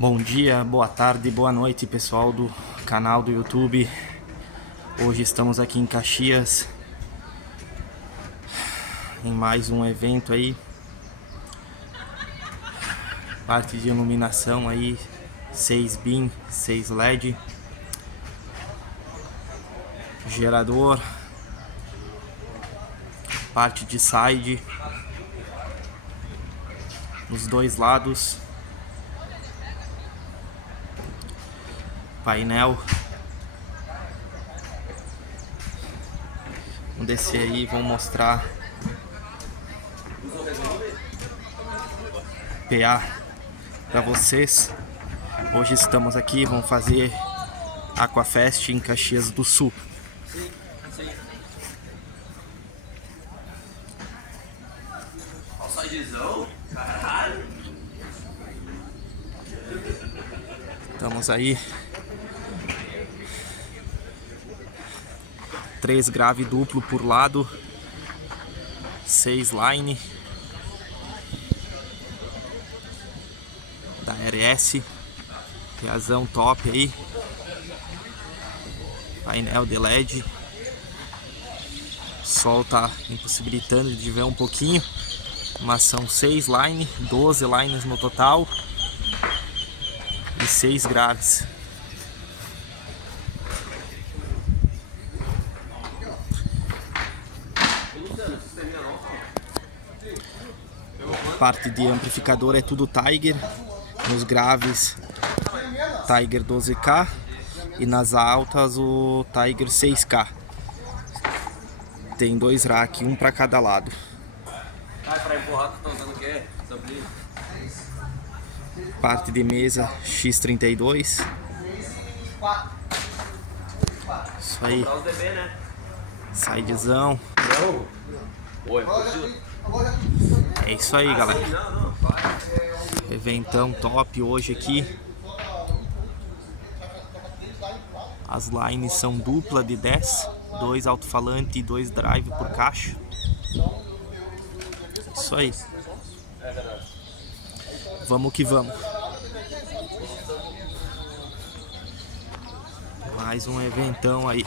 Bom dia, boa tarde, boa noite, pessoal do canal do YouTube. Hoje estamos aqui em Caxias em mais um evento aí. Parte de iluminação aí, 6 BIM, 6 LED, gerador, parte de side nos dois lados, painel. Vamos descer aí, vamos mostrar PA para vocês. Hoje estamos aqui, vamos fazer Aquafest em Caxias do Sul. Caralho. Estamos aí. 3 grave duplo por lado, 6 line da RS, piazão top aí, painel de LED. O sol tá impossibilitando de ver um pouquinho, mas são 6 line, 12 lines no total e 6 graves. Parte de amplificador é tudo Tiger, nos graves Tiger 12K e nas altas o Tiger 6K. Tem 2 rack, um para cada lado. Parte de mesa X32. Isso aí. Sidezão. É isso aí, galera. Eventão top hoje aqui. As lines são dupla de 10, 2 alto-falante e 2 drive por caixa. Isso aí. Vamos que vamos. Mais um eventão aí.